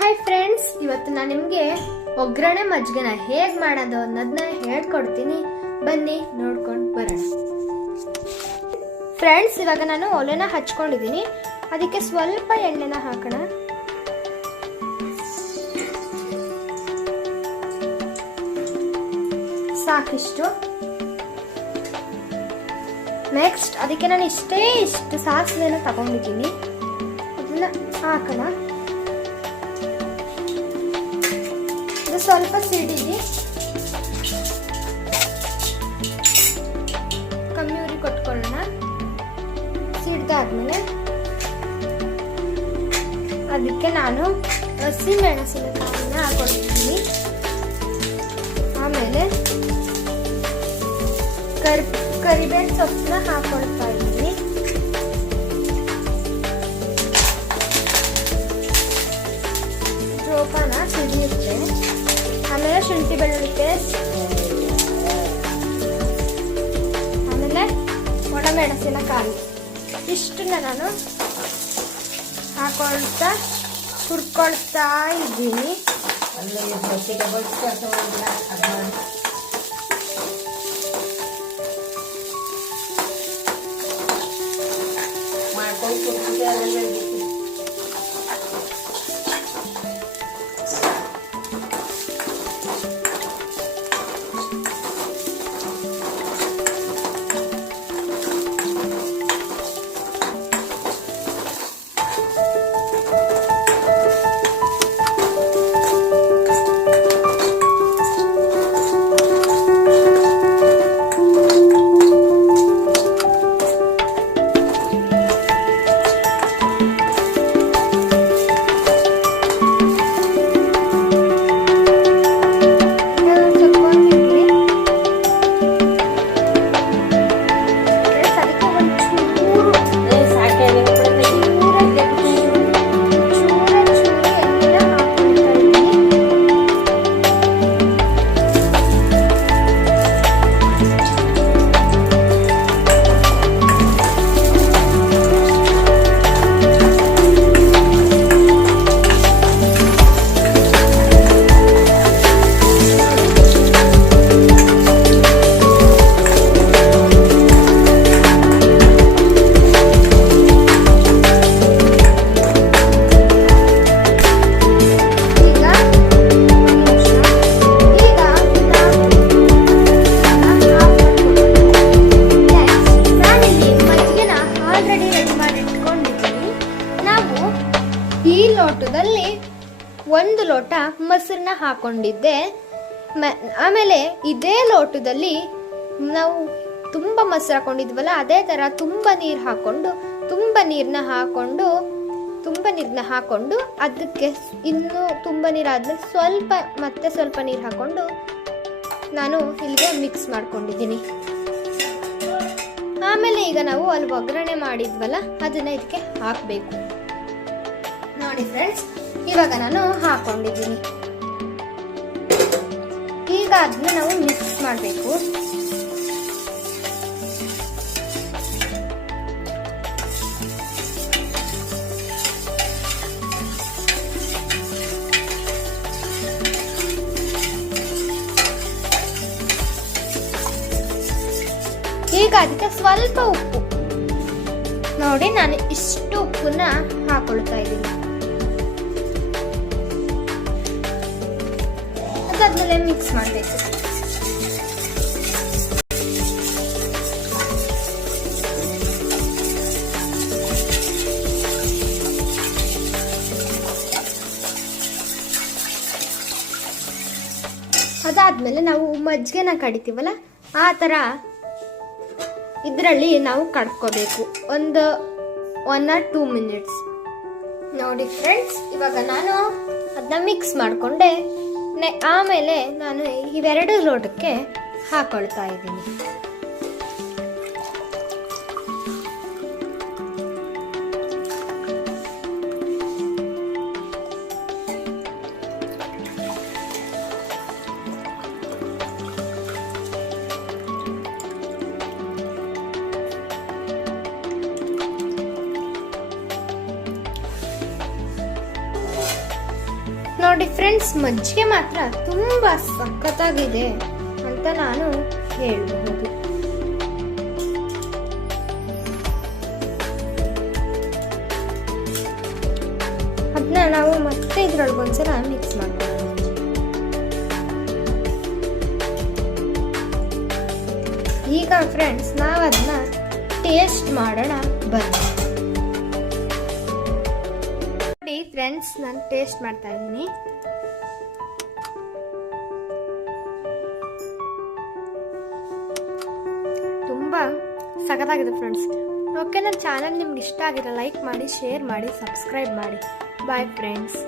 Hi friends, ಇವತ್ತು ನಾನು ನಿಮಗೆ ಒಗ್ಗರಣೆ ಮಜ್ಜಿಗೆನ ಹೇಗೆ ಮಾಡೋದು ಅನ್ನೋದನ್ನ ಹೇಳ್ಕೊಡ್ತೀನಿ. ಬನ್ನಿ ನೋಡ್ಕೊಂಡು ಬರೋಣ. ಫ್ರೆಂಡ್ಸ್, ಇವಾಗ ನಾನು ಒಲೆನ ಹಚ್ಕೊಂಡಿದ್ದೀನಿ. ಅದಕ್ಕೆ ಸ್ವಲ್ಪ ಎಣ್ಣೆನ ಹಾಕೋಣ. ಸಾಕಿಷ್ಟು. ನೆಕ್ಸ್ಟ್ ಅದಕ್ಕೆ ನಾನು ಇಷ್ಟು ಸಾಸಿವೆನ ತಗೊಂಡಿದ್ದೀನಿ. ಅದನ್ನ ಹಾಕೋಣ. ಸ್ವಲ್ಪ ಸಿಡಿಲಿ ಕಮ್ಮಿ ಉರಿ ಕೊಟ್ಕೊಳ್ಳೋಣ. ಸಿಡ್ದಾದ್ಮೇಲೆ ಅದಕ್ಕೆ ನಾನು ಹಸಿ ಮೆಣಸಿನಕಾಯಿನ ಹಾಕೊಂಡಿದ್ದೀನಿ. ಆಮೇಲೆ ಕರಿಬೇವಿನ ಸೊಪ್ಪನ್ನ ಹಾಕೊಳ್ತಾ ಇದ್ದೀನಿ. ಜೋಪಾನ ಸಿಡಿಯುತ್ತೆ. ಆಮೇಲೆ ಶುಂಠಿ ಬೆಳ್ಳುಳ್ಳಿ ಪೇಸ್ಟ್, ಆಮೇಲೆ ಒಣಮೆಣಸಿನಕಾಯಿ ಇಷ್ಟನ್ನ ನಾನು ಹಾಕೊಳ್ತಾ ಹುರ್ಕೊಳ್ತಾ ಇದ್ದೀನಿ. ಈ ಲೋಟದಲ್ಲಿ 1 ಲೋಟ ಮೊಸರನ್ನ ಹಾಕೊಂಡಿದ್ದೆ. ಆಮೇಲೆ ಇದೇ ಲೋಟದಲ್ಲಿ ನಾವು ತುಂಬ ಮೊಸರು ಹಾಕೊಂಡಿದ್ವಲ್ಲ, ಅದೇ ಥರ ತುಂಬ ನೀರು ಹಾಕೊಂಡು ನೀರನ್ನ ಹಾಕೊಂಡು ಅದಕ್ಕೆ ಇನ್ನೂ ತುಂಬ ನೀರು ಆದ್ಮೇಲೆ ಸ್ವಲ್ಪ ನೀರು ಹಾಕೊಂಡು ನಾನು ಇಲ್ಲಿಗೆ ಮಿಕ್ಸ್ ಮಾಡ್ಕೊಂಡಿದ್ದೀನಿ. ಆಮೇಲೆ ಈಗ ನಾವು ಅಲ್ಲಿ ಒಗ್ಗರಣೆ ಮಾಡಿದ್ವಲ್ಲ ಅದನ್ನ ಇದಕ್ಕೆ ಹಾಕಬೇಕು. ನೋಡಿ ಫ್ರೆಂಡ್ಸ್, ಇವಾಗ ನಾನು ಹಾಕೊಂಡಿದ್ದೀನಿ. ಈಗ ಅದನ್ನ ನಾವು ಮಿಕ್ಸ್ ಮಾಡಬೇಕು. ಈಗ ಅದಕ್ಕೆ ಸ್ವಲ್ಪ ಉಪ್ಪು ನೋಡಿ, ನಾನು ಇಷ್ಟು ಉಪ್ಪನ್ನ ಹಾಕೊಳ್ತಾ ಇದ್ದೀನಿ. ಅದಾದ್ಮೇಲೆ ಮಿಕ್ಸ್ ಮಾಡಬೇಕು. ಅದಾದ್ಮೇಲೆ ನಾವು ಮಜ್ಜಿಗೆನ ಕಡಿತೀವಲ್ಲ, ಆ ಥರ ಇದರಲ್ಲಿ ನಾವು ಕಡ್ಕೋಬೇಕು. 1 or 2 ಮಿನಿಟ್ಸ್. ನೋಡಿ ಫ್ರೆಂಡ್ಸ್, ಇವಾಗ ನಾನು ಅದನ್ನ ಮಿಕ್ಸ್ ಮಾಡಿಕೊಂಡೆ. ಆಮೇಲೆ ನಾನು ಇವೆರಡು ಲೋಟಕ್ಕೆ ಹಾಕೊಳ್ತಾ ಇದ್ದೀನಿ. ನೋಡಿ ಫ್ರೆಂಡ್ಸ್, ಮಜ್ಜಿಗೆ ಮಾತ್ರ ತುಂಬ ಸಖತ್ತಾಗಿದೆ ಅಂತ ನಾನು ಹೇಳಬಹುದು. ಅದನ್ನ ನಾವು ಮತ್ತೆ ಇದ್ರೊಳಗೊಂದ್ಸಲ ಮಿಕ್ಸ್ ಮಾಡ್ಕೊಳ್ಳೋಣ. ಈಗ ಫ್ರೆಂಡ್ಸ್, ನಾವು ಅದನ್ನ ಟೇಸ್ಟ್ ಮಾಡೋಣ ಬನ್ನಿ. ನೋಡಿ ಫ್ರೆಂಡ್ಸ್, ನಾನು ಟೇಸ್ಟ್ ಮಾಡ್ತಾ ಇದ್ದೀನಿ. ತುಂಬ ಸಖತ್ತಾಗಿದೆ ಫ್ರೆಂಡ್ಸ್. ಓಕೆ, ನನ್ನ ಚಾನಲ್ ನಿಮ್ಗೆ ಇಷ್ಟ ಆಗಿದೆ ಲೈಕ್ ಮಾಡಿ, ಶೇರ್ ಮಾಡಿ, ಸಬ್ಸ್ಕ್ರೈಬ್ ಮಾಡಿ. Bye friends.